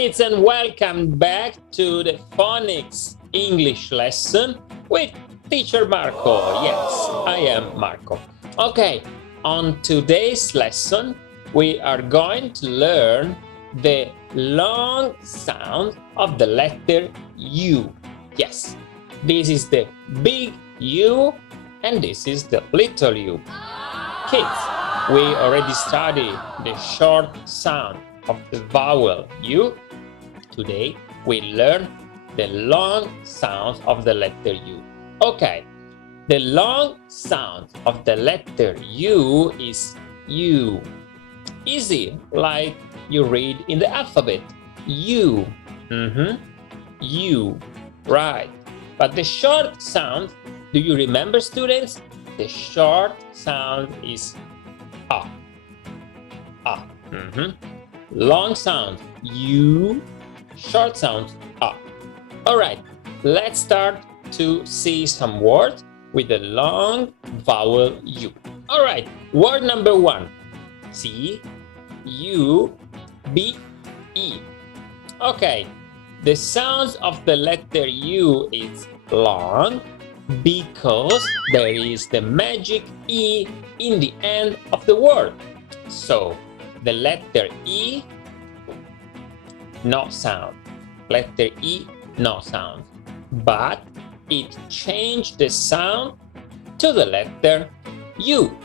kids, and welcome back to the phonics English lesson with teacher Marco. Yes, I am Marco. Okay, on today's lesson, we are going to learn the long sound of the letter U. Yes, this is the big U and this is the little U. Kids, we already studied the short sound of the vowel U. Today, we learn the long sound of the letter U. Okay, the long sound of the letter U is U. Easy, like you read in the alphabet. U. U. Right. But the short sound, do you remember, students? The short sound is A. A. Long sound U. Short sound A. All right, let's start to see some words with the long vowel U. All right, word number one. C, U, B, E. Okay, the sound of the letter U is long because there is the magic E in the end of the word. So, the letter E, no sound. Letter E, no sound. But it changed the sound to the letter U.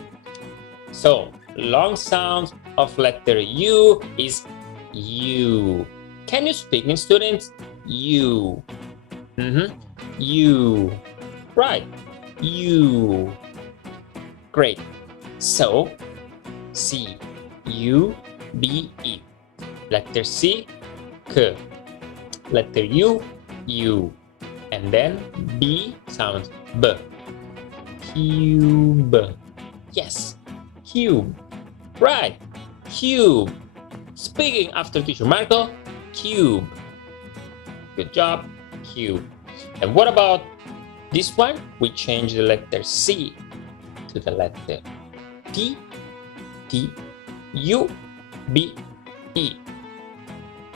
So, long sound of letter U is U. Can you speak in, students? U. U. Right. U. Great. So, C, U, B, E. Letter C, K. Letter U, U. And then B sounds B. Cube. Yes, cube. Right, cube. Speaking after teacher Marco, cube. Good job, cube. And what about this one? We change the letter C to the letter T. T, U, B, E.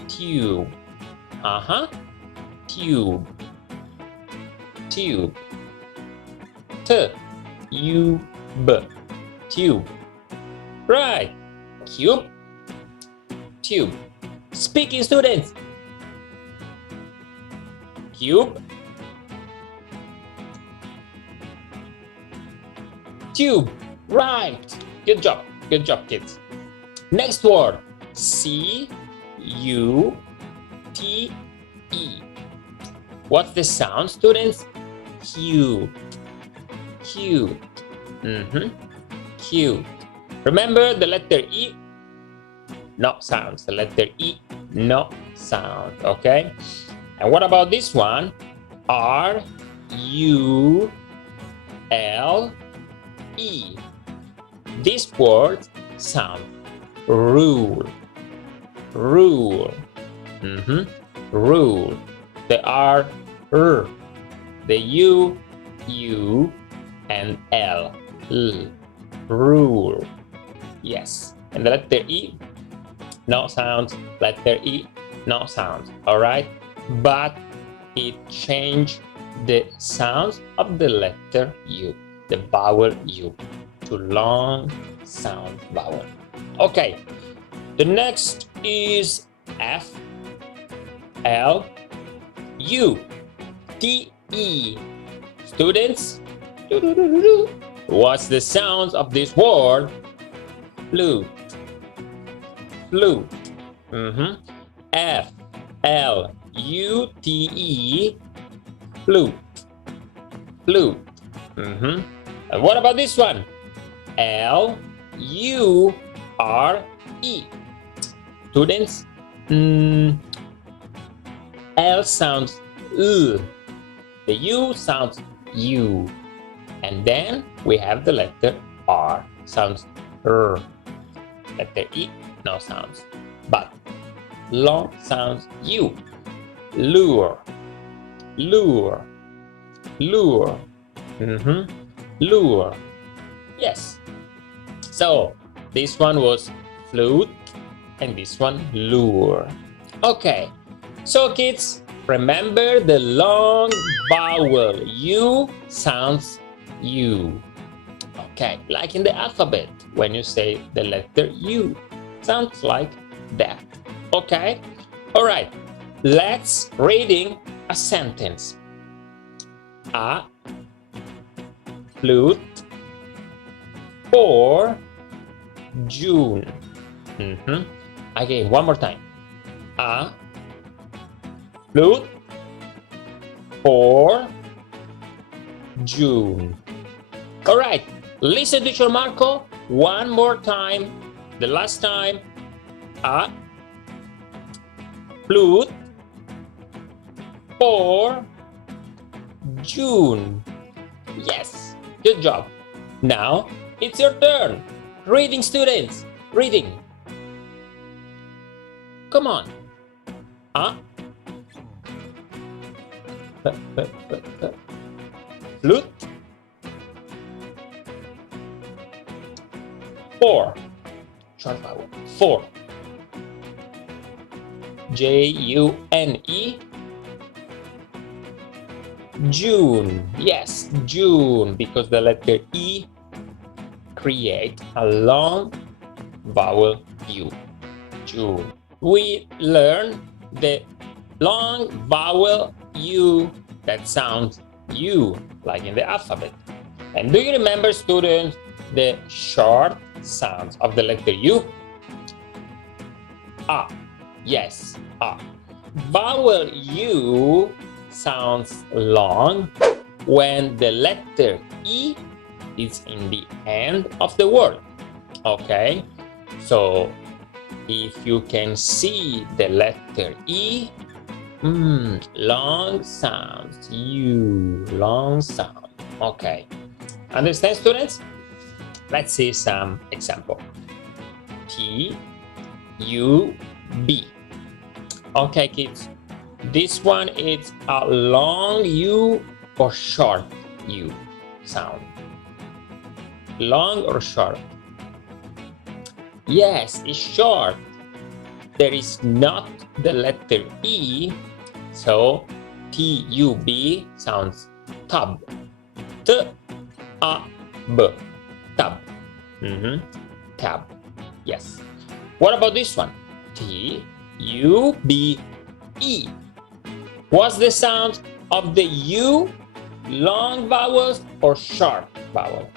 Tube. Tube. Tube. T, U, B. Tube. Right. Cube. Tube. Speaking, students. Cube. Tube. Right. Good job. Good job, kids. Next word. C, U, T, E. What's the sound, students? Q. Q. Q. Remember the letter E? No sounds. The letter E, no sound. Okay? And what about this one? R, U, L, E. This word sound rule. Rule. Rule. The R, R. The U, U, and L. L. Rule. Yes. And the letter E, no sound. Letter E, no sound. All right? But it changed the sound of the letter U, the vowel U, to long sound vowel. Okay. The next is F, L, U, T, E. Students, what's the sound of this word? Flute. Flute. F, L, U, T, E. Flute. Flute. And what about this one? L, U, R, E. Students, L sounds L. The U sounds U. And then we have the letter R sounds R. Letter E, no sounds. But long sounds U. Lure. Lure. Lure. Lure. Yes. So this one was flute and this one lure. Okay, so kids, remember the long vowel U sounds U. Okay, like in the alphabet, when you say the letter U, sounds like that. Okay, all right, let's reading a sentence. A flute for June. Again, one more time. A flute for June. All right, listen to your Marco one more time. The last time. A flute for June. Yes, good job. Now it's your turn. Reading, students, reading. Come on. Flute for, short vowel, for. June. June. Yes, June, because the letter E create a long vowel U. June. We learn the long vowel U that sounds U, like in the alphabet. And do you remember, students, the short sounds of the letter U? A. Yes, A. Vowel U sounds long when the letter E is in the end of the word. Okay, so if you can see the letter E, long sounds, U, long sound. Okay, understand, students? Let's see some example. T, U, B. Okay, kids, this one is a long U or short U sound. Long or short? Yes, it's short. There is not the letter E, so T-U-B sounds tub. T-A-B, tub. Tab, yes. What about this one? T-U-B-E. What's the sound of the U? Long vowels or short vowel?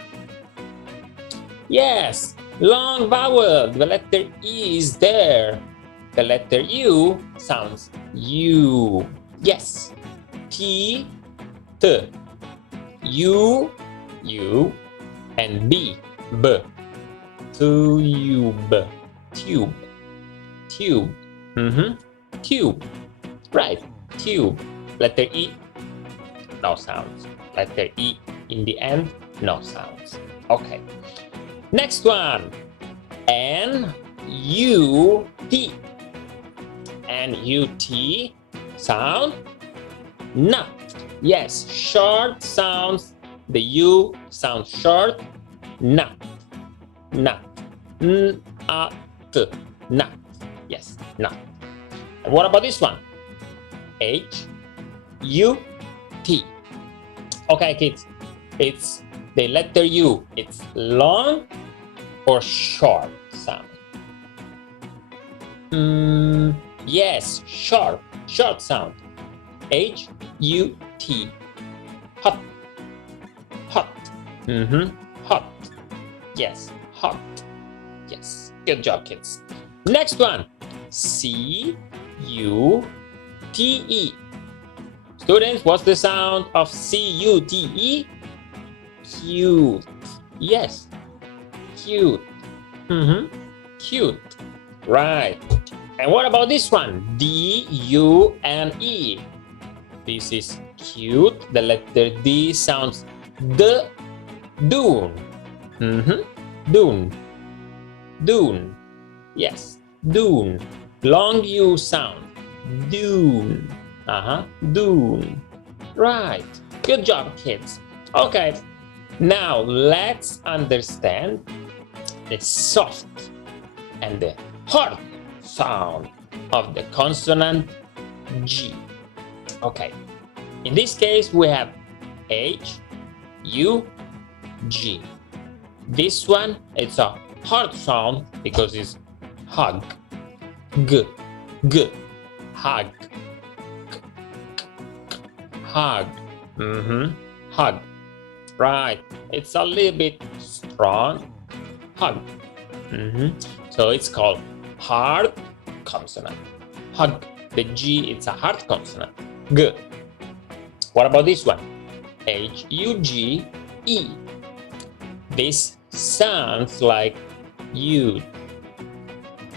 Yes, long vowel. The letter E is there. The letter U sounds U. Yes. T, T, U, U, and B, B. Tube, tube, tube. Tube. Right. Tube. Letter E, no sounds. Letter E in the end, no sounds. Okay. Next one. N-U-T. N-U-T sound nut. Yes, short sounds. The U sounds short. Nut. Nut. N-A-T. Nut. Yes, nut. And what about this one? H-U-T. Okay, kids. It's the letter U. It's long or short sound? Yes, short. Short sound. H-U-T. Hot. Hot. Hot. Yes, hot. Yes, good job, kids. Next one. C-U-T-E. Students, what's the sound of C-U-T-E? Cute. Yes, cute. Cute. Right. And what about this one? D-U-N-E. This is cute. The letter D sounds D. Dune. Dune. Dune. Yes, dune. Long U sound. Dune. Dune. Right. Good job, kids. Okay. Now let's understand the soft and the hard sound of the consonant G. Okay, in this case we have H, U, G. This one, it's a hard sound because it's hug. G, G, hug. Hug. Hug. Right. It's a little bit strong. Hug. So it's called hard consonant. Hug. The G, it's a hard consonant. G. What about this one? H-U-G-E. This sounds like huge.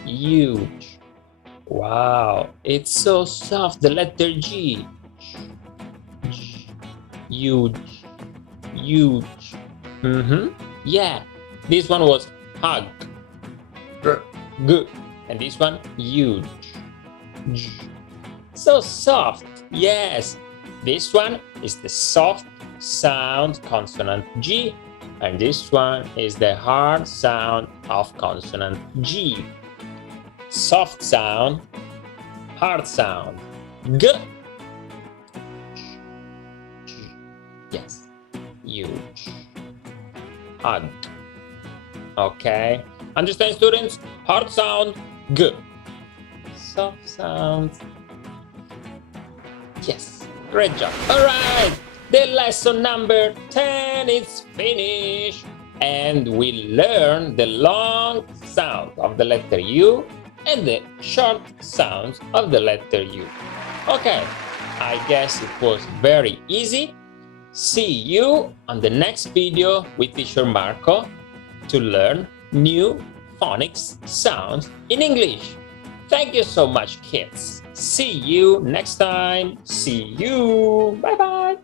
Huge. Wow. It's so soft. The letter G. Huge. Huge. Yeah. This one was hug. G. And this one, huge. G. So soft. Yes. This one is the soft sound consonant G, and this one is the hard sound of consonant G. Soft sound, hard sound. G. Yes. Huge. Hug. Okay. Understand, students? Hard sound, G. Soft sound. Yes. Great job. All right. The lesson number 10 is finished. And we learned the long sound of the letter U and the short sounds of the letter U. Okay. I guess it was very easy. See you on the next video with teacher Marco to learn new phonics sounds in English. Thank you so much, kids. See you next time. See you. Bye-bye.